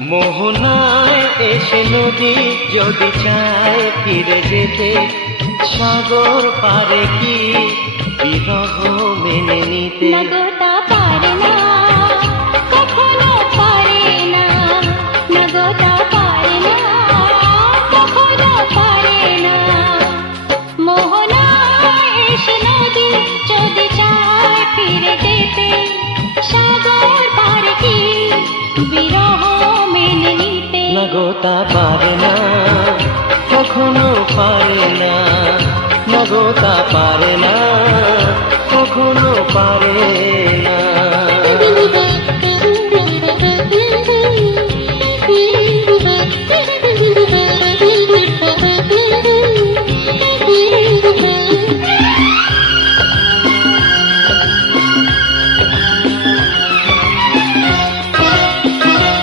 মোহনায় এসে নদী যদি চায় ফিরে যেতে, সাগর পারে কি বিরহ মেনে নিতে? নগতা পারে না, কখনো পারে না, নগতা পারে না, কখনো পারে না। মোহনায় এসে নদী যদি চায় ফিরে যেতে, সাগর পারে কি বিরহ মেনে নিতে? নগতা পারে না, কখনো পারে না, নগতা পারে না, কখনো পারে